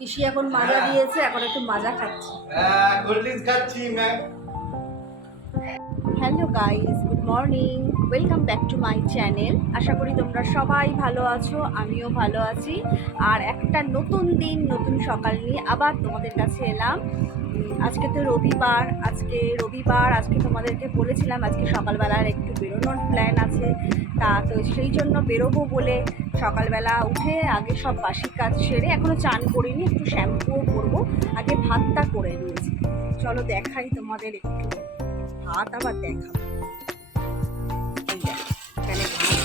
পিসি এখন মাজা দিয়েছে এখন একটু মাজা খাচ্ছি। কোল্ড ড্রিঙ্কস খাচ্ছি ma'am. Hello guys, good morning. Welcome back to my channel আশা করি তোমরা সবাই ভালো আছো, আমিও ভালো আছি। আর একটা নতুন দিন, নতুন সকাল নিয়ে আবার তোমাদের কাছে এলাম। আজকে তো রবিবার, আজকে রবিবার, আজকে তোমাদেরকে বলেছিলাম আজকে সকালবেলার একটু বেরোনোর প্ল্যান আছে। তা তো সেই জন্য বেরোবো বলে সকালবেলা উঠে আগে সব বাসি কাজ সেরে এখনও চান করিনি, একটু শ্যাম্পুও করব। আগে ভাতটা করে নিয়েছি। চলো দেখাই তোমাদের একটু। ভাত আবার দেখো, এখানে ভাত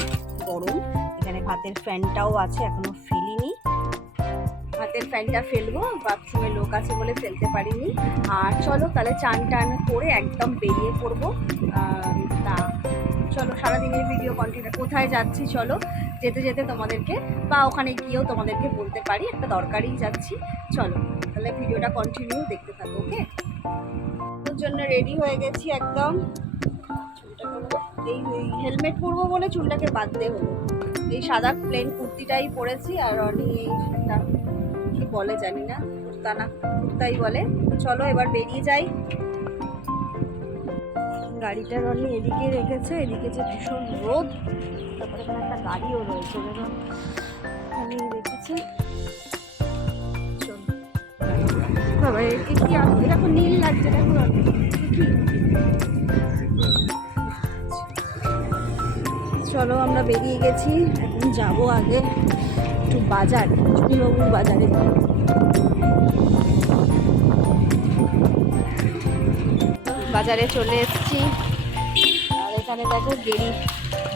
গরম এখানে ভাতের ফ্যানটাও আছে এখনও ফেলিনি। ভাতের ফ্যানটা ফেলব বাথরুমে লোক আছে বলে ফেলতে পারিনি। আর চলো তাহলে চান টান করে একদম বেরিয়ে পড়ব। তা চলো সারাদিনের ভিডিও কন্টিনিউ কোথায় যাচ্ছি চলো যেতে যেতে তোমাদেরকে বা ওখানে গিয়েও তোমাদেরকে বলতে পারি একটা দরকারেই যাচ্ছি। চলো তাহলে ভিডিওটা কন্টিনিউ দেখতে থাকো ওকে ওর জন্য রেডি হয়ে গেছি একদম। এই হেলমেট পরবো বলে চুলটাকে বাঁধতে হলো। এই সাদা প্লেন কুর্তিটাই পরেছি আর অনি একটা কি বলে জানি না, কুর্তা না, কুর্তাই বলে। চলো এবার বেরিয়ে যাই। গাড়িটা রনি এদিকে রেখেছে, এদিকে যে ভীষণ রোদ, তারপরে এখানে একটা গাড়িও রয়েছে। এখানে রেখেছে বাবা কি তো নীল লাগছে, দেখো চলো আমরা বেরিয়ে গেছি, এখন যাব আগে একটু বাজার চুনিবাবুর বাজারে। বাজারে চলে এসেছি। আর এখানে দেখো গেরি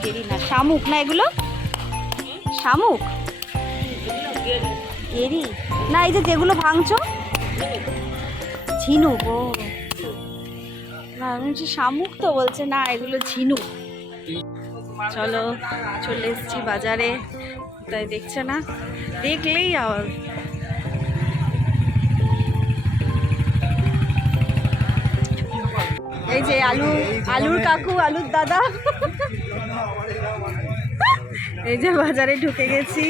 গেরি না, শামুক না এগুলো? শামুক? গেরি। না, এই যে যেগুলো ভাঙছো? ঝিনুক, ও। আমি শামুক তো বলছে, না, এগুলো ঝিনুক। চলো, চলে এসেছি বাজারে। তাই দেখছে না? দেখলেই আবার। এই যে আলু, আলুর কাকু, আলুর দাদা। এই যে বাজারে ঢুকে গেছি।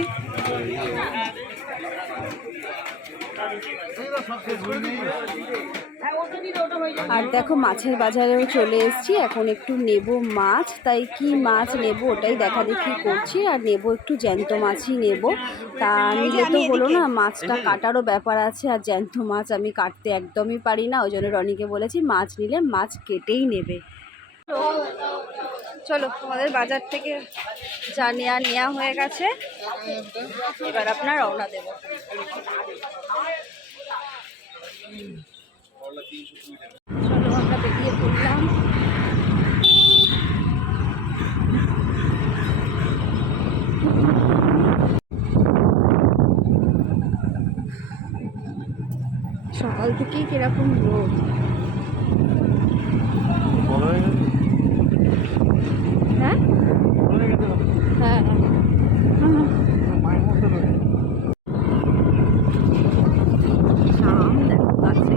আর দেখো, মাছের বাজারেও চলে এসেছি। এখন একটু নেব মাছ। তাই কি মাছ নেব ওটাই দেখা দেখি করছি। আর নেব একটু জ্যান্ত মাছই নেব। তা নিলে তো হলো না, মাছটা কাটারও ব্যাপার আছে। আর জ্যান্ত মাছ আমি কাটতে একদমই পারি না। ওই জন্য রনিকে বলেছি, মাছ নিলে মাছ কেটেই নেবে। চলো, তোমাদের বাজার থেকে যা নেওয়া নেওয়া হয়ে গেছে। এবার আপনার রওনা দেবো। সকাল থেকেই কীরকম রোদ হ্যাঁ হ্যাঁ শাম দেখো গাছে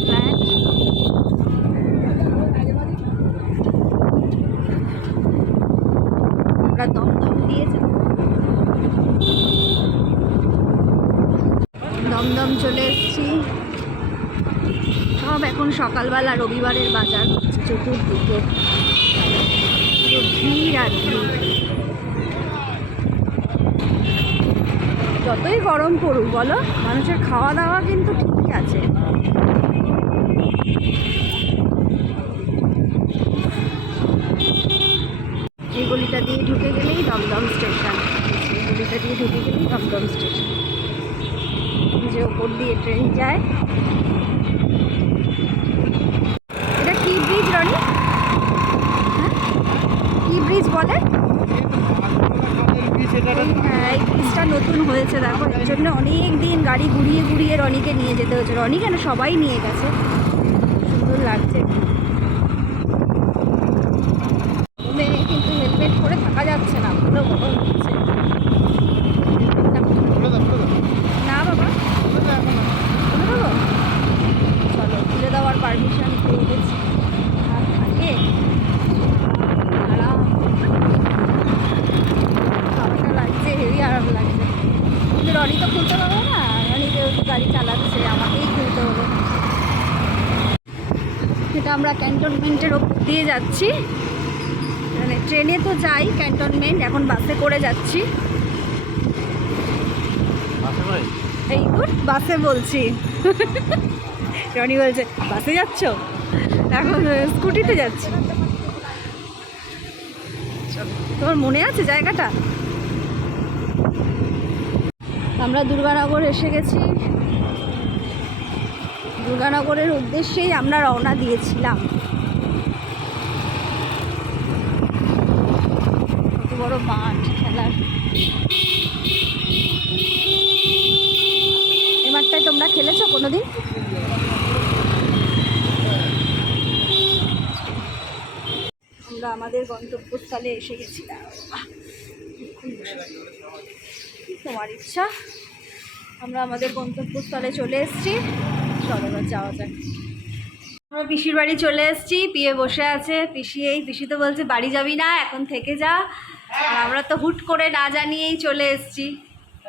ফ্ল্যাট আমরা দমদম দিয়েছে দমদম চলে এসেছি। সব এখন সকালবেলা রবিবারের বাজার চতুর্দিকে। ভিড় আর যতই গরম পড়ুক, বলো? মানুষের খাওয়া দাওয়া কিন্তু ঠিকই আছে। এই গলিটা দিয়ে ঢুকে গেলেই দমদম স্টেশন। এই গলিটা দিয়ে ঢুকে গেলেই দমদম স্টেশন। যে ওপর দিয়ে ট্রেন যায়। এটা কি ব্রিজ রনি? হ্যাঁ? কি ব্রিজ বলে? হ্যাঁ এই ব্রিজটা নতুন হয়েছে, দেখো, এর জন্য অনেক দিন গাড়ি ঘুরিয়ে ঘুরিয়ে রনিকে নিয়ে যেতে হয়েছে। রনি কেন সবাই নিয়ে গেছে? সুন্দর লাগছে ঘুমে কিন্তু হেলমেট পরে থাকা যাচ্ছে না পুরো গরম হচ্ছে না বাবা খুলে দেবো চলো খুলে দেওয়ার পারমিশন পেয়ে গেছি আর থাকে আরাম হাওয়াটা লাগছে হেভি আরাম লাগছে কিন্তু রনি তো খুলতে পারব না রনি যেহেতু গাড়ি চালাচ্ছে আমাকেই খুলতে হলো এটা আমরা ক্যান্টনমেন্টের ওপর দিয়ে যাচ্ছি। মানে ট্রেনে তো যাই ক্যান্টনমেন্ট এখন বাসে করে যাচ্ছি। এই তোর বাসে বলছি। রনি বলছে বাসে যাচ্ছ? এখন স্কুটিতে যাচ্ছি। তোমার মনে আছে জায়গাটা? আমরা দুর্গানগর এসে গেছি। দুর্গানগরের উদ্দেশ্যেই আমরা রওনা দিয়েছিলাম। কত বড় মাঠ খেলার। এই মাঠটায় তোমরা খেলেছো কোনোদিন? আমরা আমাদের গন্তব্যস্থলে এসে গেছিলাম। তোমার ইচ্ছা? আমরা আমাদের গন্তব্যস্থলে চলে এসেছি। চলো এবার যাওয়া যাক। আমরা পিসির বাড়ি চলে এসেছি পিয়ে বসে আছে। পিসি এই পিসি তো বলছে বাড়ি যাবি না এখন থেকে যা। আর আমরা তো হুট করে না জানিয়েই চলে এসেছি।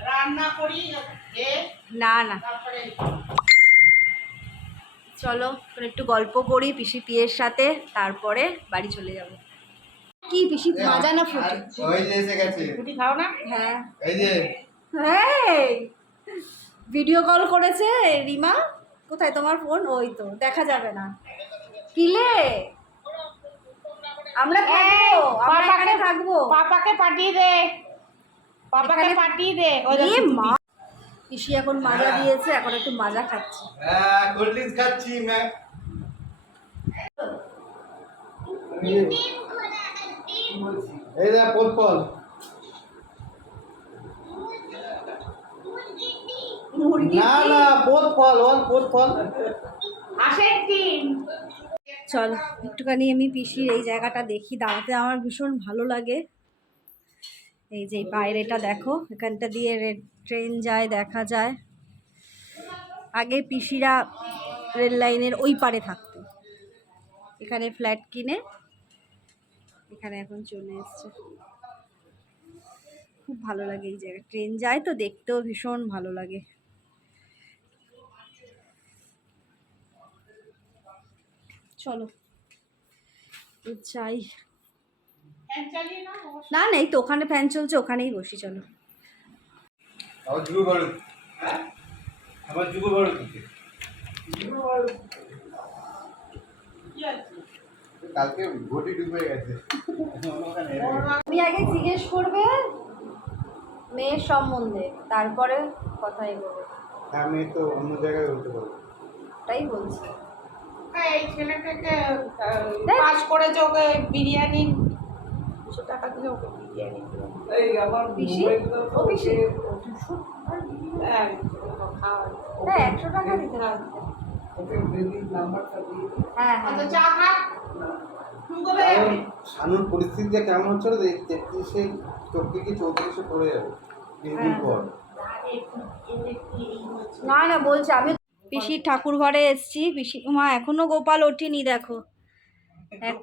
রান্না করি না না। চলো একটু গল্প করি পিসি পিয়ের সাথে তারপরে বাড়ি চলে যাব। কি পিসি মাজা না ফুটে? ওই যে এসে গেছে। রুটি খাও না? হ্যাঁ। এই যে। ভিডিও কল করেছে রিমা? কোথায় তোমার ফোন ওই তো দেখা যাবে না। কিলে আমরা থাকব আমরা এখানে থাকব। পাপাকে পাঠিয়ে দে। পাপাকে পাঠিয়ে দে। ওই মা পিসি এখন মাজা দিয়েছে এখন একটু মাজা খাচ্ছি। হ্যাঁ কোল্ড ড্রিঙ্কস খাচ্ছি ম্যাম। এই দেখ পোল ফল মুরগি না না পোত ফল ওল পোত ফল। হাঁসের ডিম চলো একটুখানি আমি পিসির এই জায়গাটা দেখি দাঁড়াতে আমার ভীষণ ভালো লাগে। এই যে বাইরেটা দেখো এখানটা দিয়ে রে- ট্রেন যায় দেখা যায়। আগে পিসিরা রেল লাইনের ওই পারে থাকতো। এখানে ফ্ল্যাট কিনে এখানে এখন চলে এসছে। খুব ভালো লাগে এই জায়গায় ট্রেন যায় তো দেখতেও ভীষণ ভালো লাগে। চলো। যাই না না না এই তো ওখানে ফ্যান চলছে ওখানেই বসি চলো। তুমি আগে জিজ্ঞেস করবে মেয়ের সম্বন্ধে তারপরে কথা এগোবে। আমি তো অন্য জায়গায় হতে পারব। তাই বলছি। হ্যাঁ, এই ছেলেটাকে দেখ। পাস করেছে ওকে বিরিয়ানি। দুশো টাকা দিয়ে ওকে বিরিয়ানি হ্যাঁ, হ্যাঁ একশো টাকা দিতে হবে। হ্যাঁ হ্যাঁ। যাবে শানুর পরিস্থিতিটা কেমন হচ্ছিল তেত্রিশে চব্বিশ কি চৌত্রিশে পড়ে যাবে। তিন দিন হ্যাঁ। পর না না বলছি আমি পিসির ঠাকুর ঘরে এসছি। পিসি মা এখনও গোপাল ওঠেনি দেখো।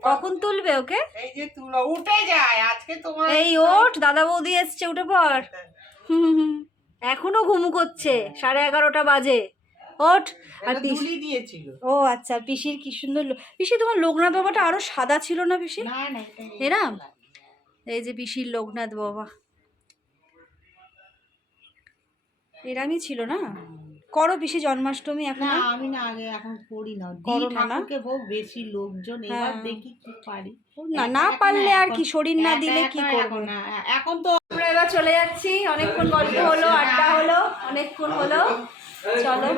কখন তুলবে ওকে? এই যে তুলো উঠে যায়। আজকে তোমার এই ওঠ দাদা বৌদি এসছে উঠে পর। এখনও ঘুমু করছে সাড়ে এগারোটা বাজে। ওঠ। আর পিসি দিয়েছিল। ও আচ্ছা পিসির কি সুন্দর পিসি তোমার লোকনাথ বাবাটা আরও সাদা ছিল না পিসি? এরাম? এই যে পিসির লোকনাথ বাবা। এরামই ছিল না? করো পিসি জন্মাষ্টমী এখন না আমি না আগে এখন করি না। করো না, না? বেশি লোকজন এবার হ্যাঁ। দেখি কি পারি। না না পারলে আর কি শরীর না দিলে কি করবে? না, এখন তো আমরা এবার চলে যাচ্ছি। অনেকক্ষণ গল্প হলো আড্ডা হলো অনেকক্ষণ হলো। চলো।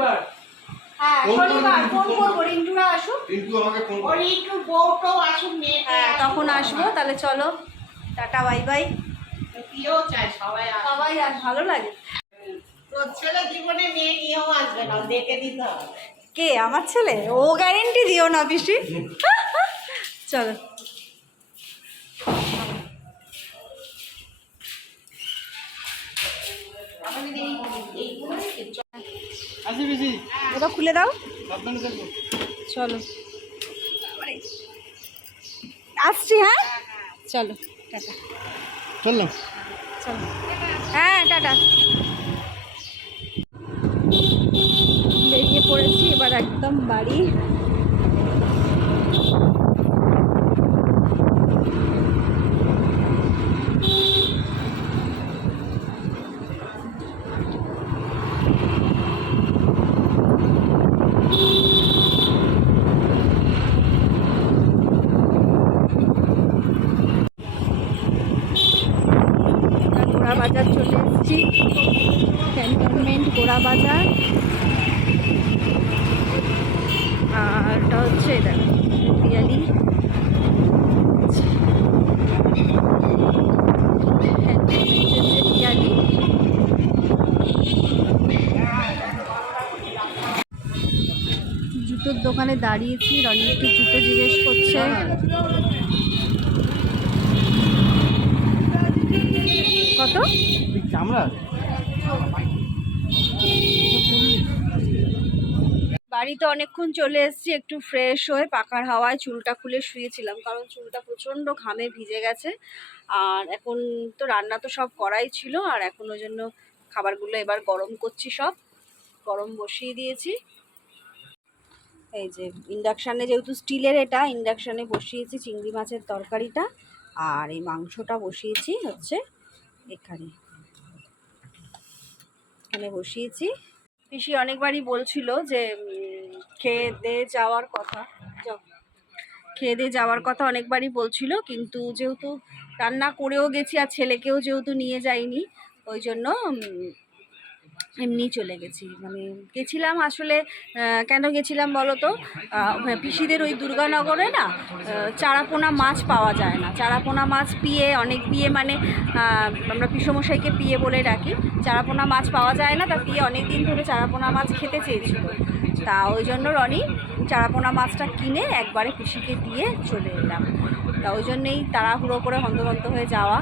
হ্যাঁ শনিবার ফোন করব রিন্টুরা আসুক। কিন্তু আমাকে ফোন ওর একটু বউটো আসুন মেয়েকে হ্যাঁ তখন আসব। তাহলে চলো টাটা বাই বাই। প্রিয় চাই সবাই। সবাই আস ভালো লাগে। কে? আমার ছেলে? ও গ্যারেন্টি দিও না পিসি। চলো। ওটা খুলে দাও। চলো। আসছি হ্যাঁ? চলো টাটা। চললাম চলো। হ্যাঁ টাটা। একদম বাড়ি। বাজার চলে এসেছি। ক্যান্টনমেন্ট গোড়া বাজার। আর এটা হচ্ছে পিয়ালি পিয়ালি। জুতোর দোকানে দাঁড়িয়েছি রনি একটু জুতো জিজ্ঞেস করছে। কত? চামড়া বাড়িতে অনেকক্ষণ চলে এসেছি, একটু ফ্রেশ হয়ে পাকার হাওয়ায় চুলটা খুলে শুয়েছিলাম, কারণ চুলটা প্রচণ্ড ঘামে ভিজে গেছে। আর এখন তো রান্না তো সব করাই ছিল, আর এখন ওই জন্য খাবারগুলো এবার গরম করছি সব, গরম বসিয়ে দিয়েছি। এই যে ইন্ডাকশানে যেহেতু স্টিলের এটা ইন্ডাকশানে বসিয়েছি চিংড়ি মাছের তরকারিটা, আর এই মাংসটা বসিয়েছি হচ্ছে এখানে। এখানে বসিয়েছি। পিসি অনেকবারই বলছিল যে খেয়ে দে যাওয়ার কথা। খেয়ে দিয়ে যাওয়ার কথা অনেকবারই বলছিল, কিন্তু যেহেতু রান্না করেও গেছি আর ছেলেকেও যেহেতু নিয়ে যাইনি, ওই জন্য এমনি চলে গেছি। মানে গেছিলাম আসলে কেন গেছিলাম বলো তো পিসিদের ওই দুর্গানগরে না চারাপোনা মাছ পাওয়া যায় না। চারাপোনা মাছ পিয়ে, অনেক বিয়ে মানে আমরা পিসমশাইকে পিয়ে বলে ডাকি। চারাপোনা মাছ পাওয়া যায় না, তা পিয়ে অনেক দিন ধরে চারাপোনা মাছ খেতে চেয়েছিল। তা ওই জন্য রনি চারাপোনা মাছটা কিনে একবারে পিসিকে দিয়ে চলে এলাম। তা ওই জন্যেই তাড়াহুড়ো করে হন্তদন্ত হয়ে যাওয়া।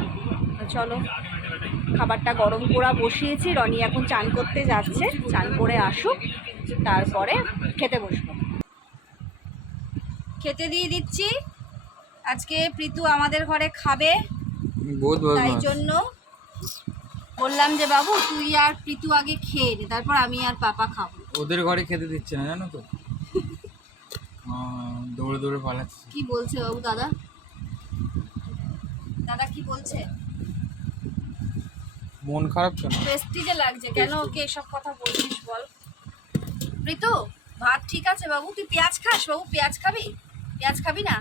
চলো। খাবারটা গরম করা বসিয়েছি। রনি এখন চান করতে যাচ্ছে। চান করে আসুক তারপরে খেতে বসবো। খেতে দিয়ে দিচ্ছি। আজকে প্রীতু আমাদের ঘরে খাবে। তাই জন্য বললাম যে বাবু তুই আর প্রীতু আগে খেয়ে নে। তারপর আমি আর পাপা খাব। ওদের ঘরে খেতে দিচ্ছে না জানো তো? দৌড়ে দৌড়ে পালাচ্ছে। কি বলছে বাবু দাদা? দাদা কি বলছে? মন খারাপ কেন? প্রেস্টিজে লাগছে। কেন ওকে এসব কথা বলছিস বল? প্রীতু ভাত ঠিক আছে বাবু? তুই পেঁয়াজ খাস বাবু? পেঁয়াজ খাবি? পেঁয়াজ খাবি না?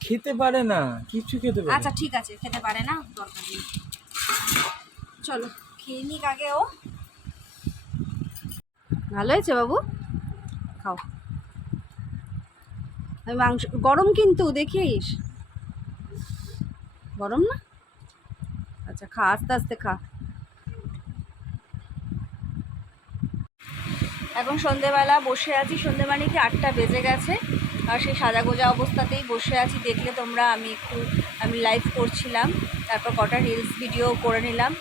খেতে পারে না। কিছু খেতে পারে আচ্ছা ঠিক আছে। খেতে পারে না? দরকার নেই। চলো খেয়ে নিক আগে ও। ভালো হয়েছে বাবু? খাও। আমি মাংস গরম কিন্তু দেখিস? গরম না? আচ্ছা খা, আস্তে আস্তে খা। এখন সন্ধেবেলা বসে আছি সন্ধে মানে কি আটটা বেজে গেছে, আর সেই সাজা গোজা অবস্থাতেই বসে আছি। দেখলে তোমরা, আমি একটু, আমি লাইভ করছিলাম, তারপর কটা রিলস ভিডিও করে নিলাম,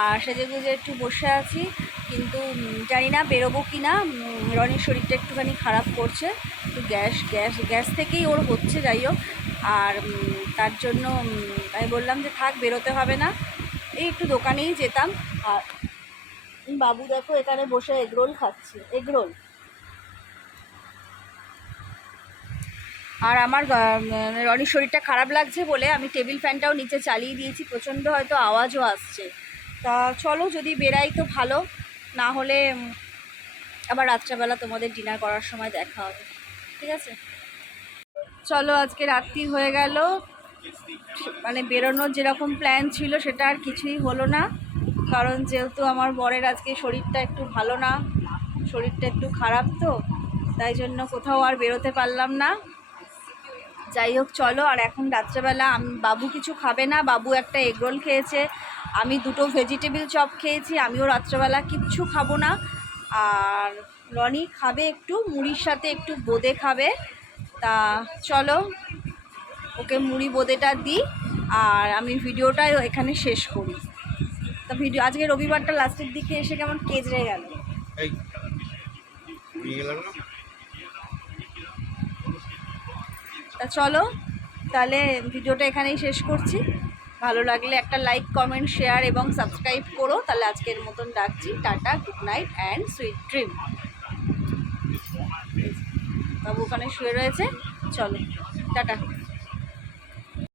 আর সেজে গুজে একটু বসে আছি, কিন্তু জানি না বেরোবো কি না রনির শরীরটা একটুখানি খারাপ করছে, একটু গ্যাস গ্যাস গ্যাস থেকেই ওর হচ্ছে, যাই হোক, আর তার জন্য আমি বললাম যে থাক, বেরোতে হবে না। এই একটু দোকানেই যেতাম। আর বাবু দেখো এখানে বসে এগরোল খাচ্ছে এগরোল আর আমার আহ, রনির শরীরটা খারাপ লাগছে বলে আমি টেবিল ফ্যানটাও নিচে চালিয়ে দিয়েছি প্রচণ্ড হয়তো আওয়াজও আসছে। তা চলো যদি বেরাই তো ভালো না হলে আবার রাত্রেবেলা তোমাদের ডিনার করার সময় দেখা হবে। ঠিক আছে? চলো আজকে রাত্রি হয়ে গেল। মানে বেরোনোর যেরকম প্ল্যান ছিল সেটা আর কিছুই হলো না। কারণ যেহেতু আমার বরের আজকে শরীরটা একটু ভালো না, শরীরটা একটু খারাপ তো, তাই জন্য কোথাও আর বেরোতে পারলাম না। যাই হোক, চলো, আর এখন রাত্রেবেলা আমি, বাবু কিছু খাবে না, বাবু একটা এগরোল খেয়েছে, আমি দুটো ভেজিটেবিল চপ খেয়েছি, আমিও রাত্রেবেলা কিচ্ছু খাব না। আর রনি খাবে একটু, মুড়ির সাথে একটু বোঁদে খাবে। তা চলো ওকে মুড়ি বোঁদেটা দিই আর আমি ভিডিওটা এখানে শেষ করি। তা ভিডিও আজকে রবিবারটা লাস্টের দিকে এসে কেমন কেজরে গেল? তা চলো তাহলে ভিডিওটা এখানেই শেষ করছি। ভালো লাগলে একটা লাইক কমেন্ট শেয়ার এবং সাবস্ক্রাইব করো। তাহলে আজকের মতন ডাকছি tata good night and sweet dream. বাবু ওখানে শুয়ে রয়েছে। চলো টাটা।